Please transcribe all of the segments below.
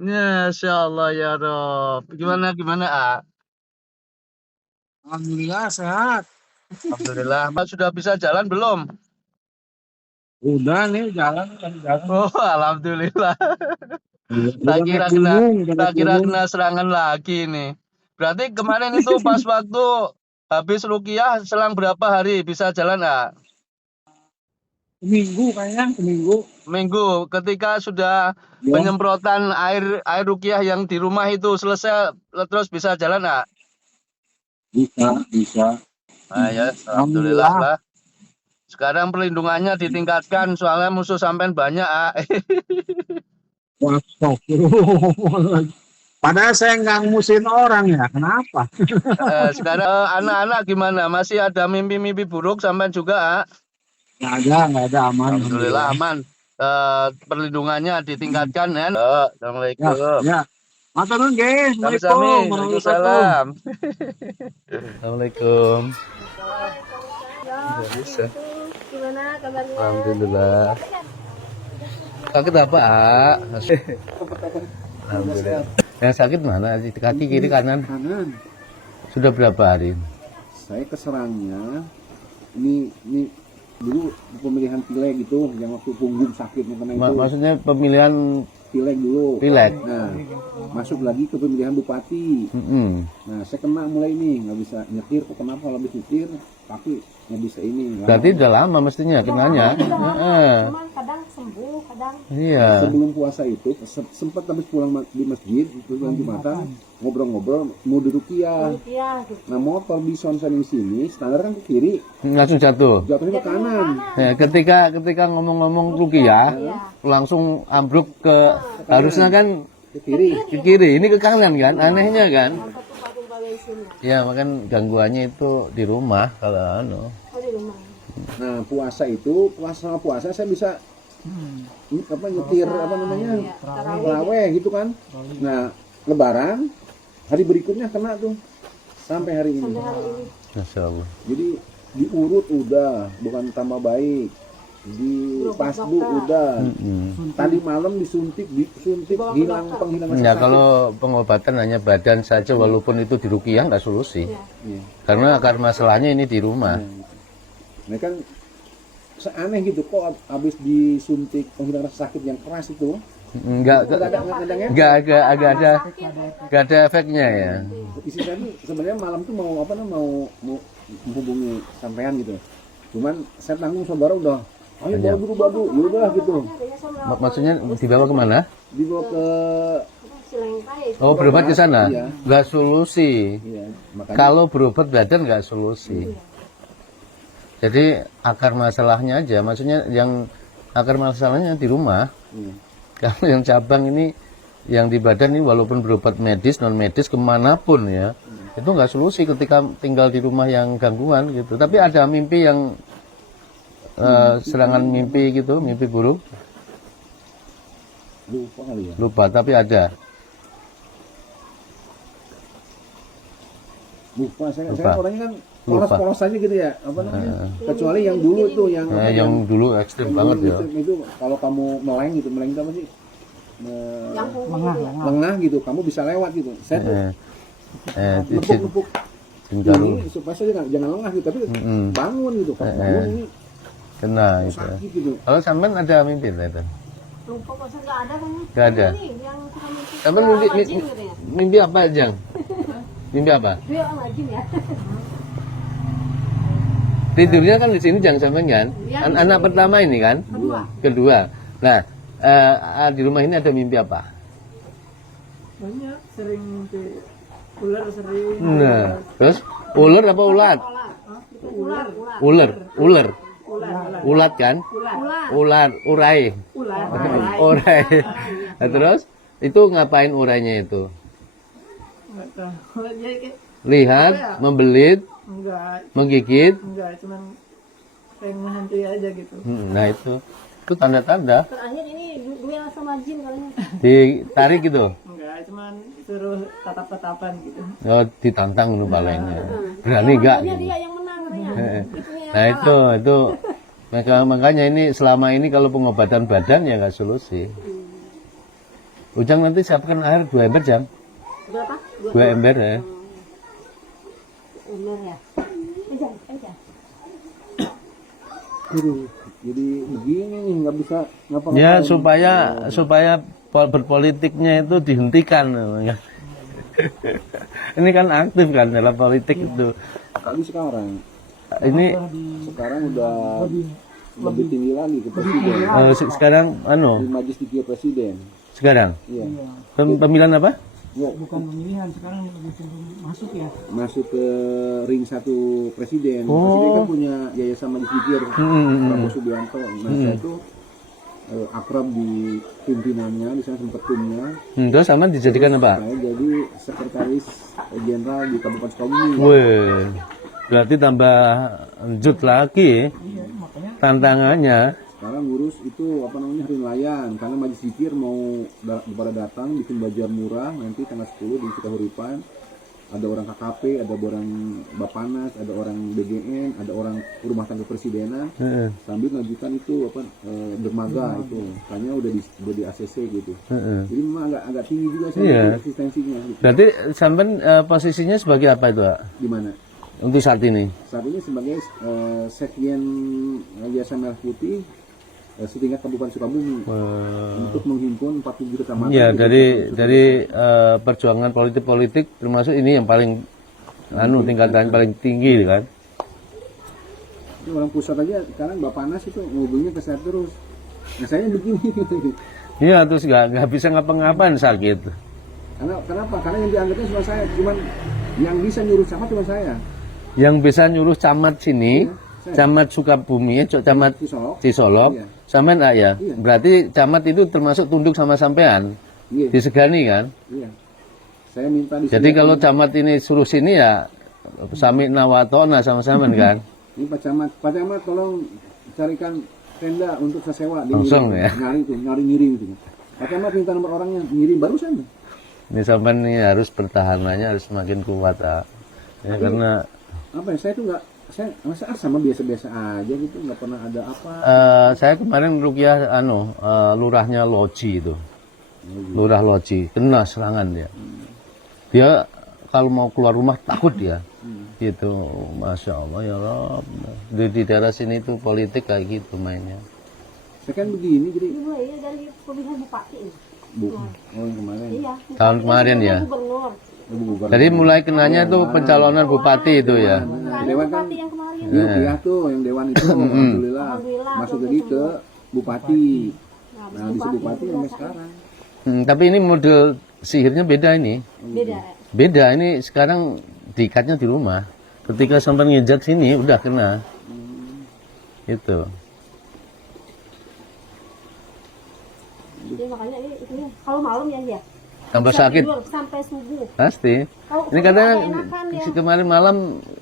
Masya Allah ya Rob. Gimana gimana ah? Alhamdulillah sehat. Alhamdulillah. Mas sudah bisa jalan belum? Udah nih jalan kan jalan. Oh, alhamdulillah. Tak Udah naik kira kena gunung, udah tak naik kira gunung. kena serangan lagi nih. Berarti kemarin itu pas waktu habis rukiah selang berapa hari bisa jalan ah? Seminggu kayaknya, seminggu. Minggu ketika sudah Ya, penyemprotan air air rukiah yang di rumah itu selesai terus bisa jalan ah? bisa, bisa. Ah ya, alhamdulillah Alhamdulillah. lah. Sekarang perlindungannya ditingkatkan soalnya musuh sampean banyak ah. Astagfirullah. Padahal saya nggak ngusin orang ya, kenapa? Sekarang anak-anak gimana? Masih ada mimpi-mimpi buruk sampai juga? Ah? Nggak ada aman, Alhamdulillah alhamdulillah. aman. Perlindungannya ditingkatkan kan? Ya, Assalamualaikum. ya. Matur nuwun nggih. Sami-sami. Assalamualaikum warahmatullahi wabarakatuh. Waalaikumsalam. Assalamualaikum. Halo, Nggak bisa. Assalamualaikum. Gimana kabarnya? Alhamdulillah. Sakit apa, ah? Alhamdulillah. Yang sakit mana? Di kaki kiri kanan? Kanan. Sudah berapa hari? Saya keserangnya ini dulu pemilihan pileg gitu yang waktu punggung sakitnya karena itu Maksudnya pemilihan pileg dulu. pileg? Nah, masuk lagi ke pemilihan bupati. Mm-mm. Nah, saya kena mulai ini nggak bisa nyetir. Kenapa kalau habis nyetir kaki nggak bisa ini. Berarti udah lama mestinya kenanya. Heeh. Cuman kadang sembuh, kadang Iya. Sebelum puasa itu sempat habis pulang di masjid pulang Jumatan ngobrol-ngobrol mau dirukiah. ya gitu. Nah, motor di sonseng sini standar kan ke kiri, Langsung jatuh. jatuhnya ke kanan. Ya, ketika ngomong-ngomong rukiah langsung ambruk ke harusnya kan Ke kiri. ke kiri, ini ke kanan kan, anehnya kan. Tumpah-tumpah bensinnya. Ya makan gangguannya itu di rumah kalau anu. Oh, di rumah. Nah, puasa itu, puasa sama puasa saya bisa apa nyetir apa namanya? Iya, tarawih. Terawih gitu kan. Nah, lebaran hari berikutnya kena tuh sampai hari ini. Sampai hari ini. Masya Allah. Jadi diurut udah, bukan tambah baik. Di pasbu udah. Tadi malam disuntik hilang penghilangan Ya sakit. kalau pengobatan hanya badan saja walaupun itu di rukiah nggak solusi. Iya. Karena akar masalahnya ini di rumah. Nah kan seaneh gitu kok habis disuntik penghilang rasa sakit yang keras itu Nggak nggak ada efeknya ya. isi tadi sebenarnya malam tuh mau apa namanya mau menghubungi sampean gitu, cuman saya tanggung saudara udah ayo bawa dulu badu ya udah gitu Maksudnya dibawa kemana? dibawa ke Silengkai. Oh berobat ke sana? Iya. Nggak solusi. iya makanya Kalau berobat badan nggak solusi. Jadi akar masalahnya aja, maksudnya yang akar masalahnya di rumah. iya. Kalau yang cabang ini, yang di badan ini walaupun berobat medis, non medis kemanapun ya, itu nggak solusi ketika tinggal di rumah yang gangguan gitu. Tapi ada mimpi yang serangan mimpi gitu, mimpi buruk, Lupa kali ya. lupa tapi ada. Lupa saya Lupa. orangnya kan Lupa. polos-polos aja gitu ya apa namanya kecuali yang dulu tuh yang Yang dulu ekstrim banget ya. itu kalau kamu meleng gitu meleng itu apa sih Yang lengah gitu kamu bisa lewat gitu saya tuh nepuk-nepuk tinggal ini supaya saya jangan lengah gitu tapi bangun gitu kalau bangun ini kena itu. sakit gitu. Kalau sampean ada mimpi itu? lupa kok nggak ada kan? Nggak ada. Ini yang suka mimpi. Sampean mimpi apa aja? Mimpi apa? Dia orang rajin ya. Tidurnya kan di sini jangan sampean kan? Anak pertama ini kan? Kedua. Nah, di rumah ini ada mimpi apa? Banyak, sering mimpi ular sering. Nah, terus ular apa ulat? Ular. Ular. Ulat kan? Ular, urai. Urai. Nah, terus itu ngapain urainya itu? Enggak tahu. Ya, Lihat, membelit, enggak, menggigit. cuman pengen menghantui aja gitu. Nah itu tanda-tanda Terakhir ini duel sama jin katanya. ditarik gitu. Enggak, cuman suruh tatap-tatapan gitu. Oh, ditantang lu palingnya. Berani enggak? Dia Gitu. dia yang menang katanya. Itunya Nah itu makanya ini selama ini kalau pengobatan badan ya nggak solusi. Ujang nanti siapkan air 2 ember jam. Berapa? 2 ember ya. Umur ya. Aja. Aduh, jadi begini nih nggak bisa ngapa-ngapain. Ya supaya berpolitiknya itu dihentikan. Ini kan aktif kan dalam politik itu. Kali sekarang Ini udah lebih tinggi lagi ke presiden. sekarang Di majelis tinggi presiden. sekarang Iya. pemilihan apa? Ya, Bukan pemilihan, sekarang lebih cenderung masuk ya. masuk ke ring 1 presiden. Oh. Presiden kan punya yayasan majelis zikir Prabowo Subianto. Nah, saya tuh akrab di pimpinannya, di sana sempat timnya. Terus sama dijadikan apa? Saya jadi sekretaris jenderal di Kabupaten Sukabumi. Wih, berarti tambah lanjut lagi tantangannya. Sekarang ngurus itu hari nelayan, karena majelis zikir mau pada datang bikin bajar murah nanti tanggal 10 di Cikahuripan. Ada orang KKP, ada orang Bapanas, ada orang BGN, ada orang rumah tangga presidenan, sambil ngajukan itu dermaga itu, kayaknya udah di ACC gitu. Jadi memang agak tinggi juga saya eksistensinya. Gitu. Berarti sampean posisinya sebagai apa itu, Pak? Di mana? Untuk saat ini? Saat ini sebagai Sekjen Yayasan Merah Putih setingkat Kabupaten Sukabumi untuk menghimpun 47 kecamatan. Ya, dari perjuangan politik termasuk ini yang paling tingkatan paling tinggi kan. Ini orang pusat aja sekarang Bapanas itu ngubungnya ke saya terus. Nah, saya begini. Iya, terus nggak bisa ngapa-ngapain sakit. Kenapa? Karena yang dianggapnya cuma saya, cuman yang bisa nyuruh camat cuma saya. Yang bisa nyuruh camat sini, camat Sukabumi, camat Cisolok, Iya. sampean ya? Iya. Berarti camat itu termasuk tunduk sama sampean, Iya. disegani kan? Iya. Saya minta di Jadi kalau camat ini suruh sini ya, sami nawatona sama sampean kan? Ini Pak Camat tolong carikan tenda untuk saya sewa. Dia Langsung ngirim, ya? ngirim itu. Pak Camat minta nomor orangnya, ngirim barusan. Ini sampean ini harus pertahanannya harus semakin kuat, ya, karena Apa ya? Saya tuh nggak, saya masa sama biasa-biasa aja gitu, nggak pernah ada apa. saya kemarin rukyah lurahnya Loji itu. Lurah Loji, kena serangan dia. Dia kalau mau keluar rumah takut dia. Gitu, Masya Allah ya Rob. Di daerah sini tuh politik kayak gitu mainnya. Saya kan begini, jadi Ibu ya dari pemilihan bupati. yang kemarin. Iya. Tahun kemarin ya. Gubernur. Jadi mulai kenanya tuh pencalonan bupati itu ya. Dewan kan Bupati yang kemarin. Rukiah tuh, yang dewan itu alhamdulillah masuk lagi ke bupati. Nah, di bupati sampai sekarang. Tapi ini model sihirnya beda ini. Beda. Beda ini sekarang diikatnya di rumah. Ketika sampai ngejat sini udah kena. Itu. Jadi makanya ini kalau malam ya dia. Tambah Bisa sakit. tidur sampai subuh. Pasti. Kalau Ini katanya enakan ya. kemarin malam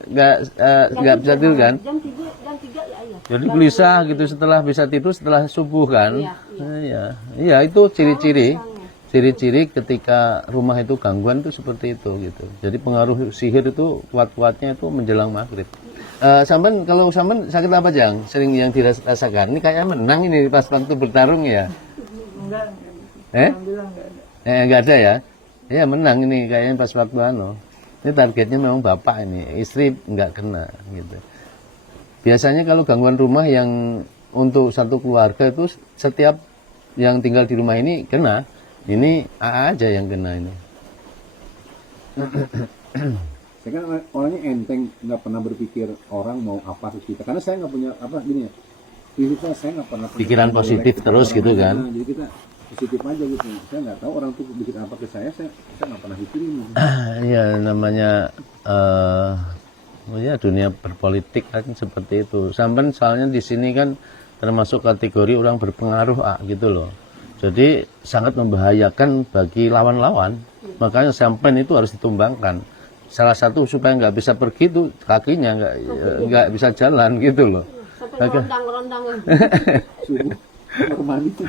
nggak bisa tidur kan? Jam 3 ya iya. Jadi gelisah gitu setelah bisa tidur setelah subuh kan? Iya, Iya itu ciri-ciri ketika rumah itu gangguan itu seperti itu gitu. Jadi pengaruh sihir itu kuat-kuatnya itu menjelang maghrib. Sampean kalau sampean sakit apa Jang? Sering yang dirasakan? Ini kayaknya menang ini pas waktu bertarung ya? Enggak. Alhamdulillah enggak ada. Enggak ada ya? Iya menang ini kayaknya pas waktu Ini targetnya memang bapak ini, istri enggak kena gitu. Biasanya kalau gangguan rumah yang untuk satu keluarga itu setiap yang tinggal di rumah ini kena. Ini AA aja yang kena ini. Saya kan orangnya enteng, nggak pernah berpikir orang mau apa ke kita. Karena saya nggak punya apa gini ya. Hidup saya nggak pernah punya Pikiran positif terus gitu kan. Nah, jadi kita positif aja gitu. Saya nggak tahu orang tuh bikin apa ke saya nggak pernah pikirin. Iya namanya ya dunia berpolitik kan seperti itu. Sampai soalnya di sini kan termasuk kategori orang berpengaruh gitu loh. Jadi sangat membahayakan bagi lawan-lawan. Makanya sampai itu harus ditumbangkan. Salah satu supaya nggak bisa pergi itu kakinya nggak bisa jalan gitu loh. Sampai rondang-rondang. Subuh mandi.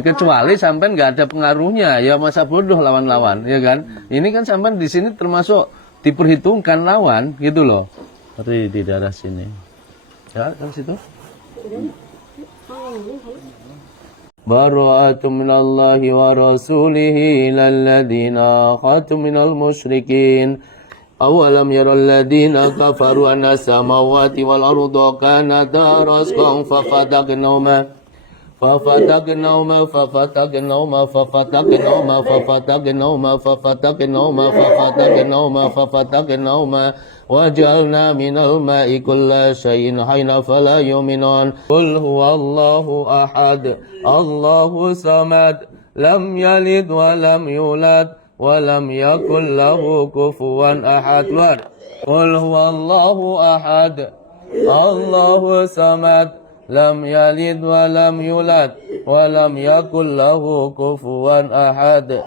Kecuali sampai nggak ada pengaruhnya ya masa bodoh lawan-lawan ya kan. Ini kan sampai di sini termasuk diperhitungkan lawan gitu loh. Tapi di daerah sini. Ya kan situ. براءة من الله ورسوله إلى الذين عاهدتم من المشركين أولم ير الذين كفروا أن السماوات والأرض كانتا رتقا ففتقناهما وجعلنا من الماء كل شيء حي فلا يؤمنون قل هو الله أحد الله الصمد لم يلد ولم يولد ولم يكن له كفوا أحد قل هو الله أحد الله الصمد لم يلد ولم يولد ولم يكن له كفوا أحد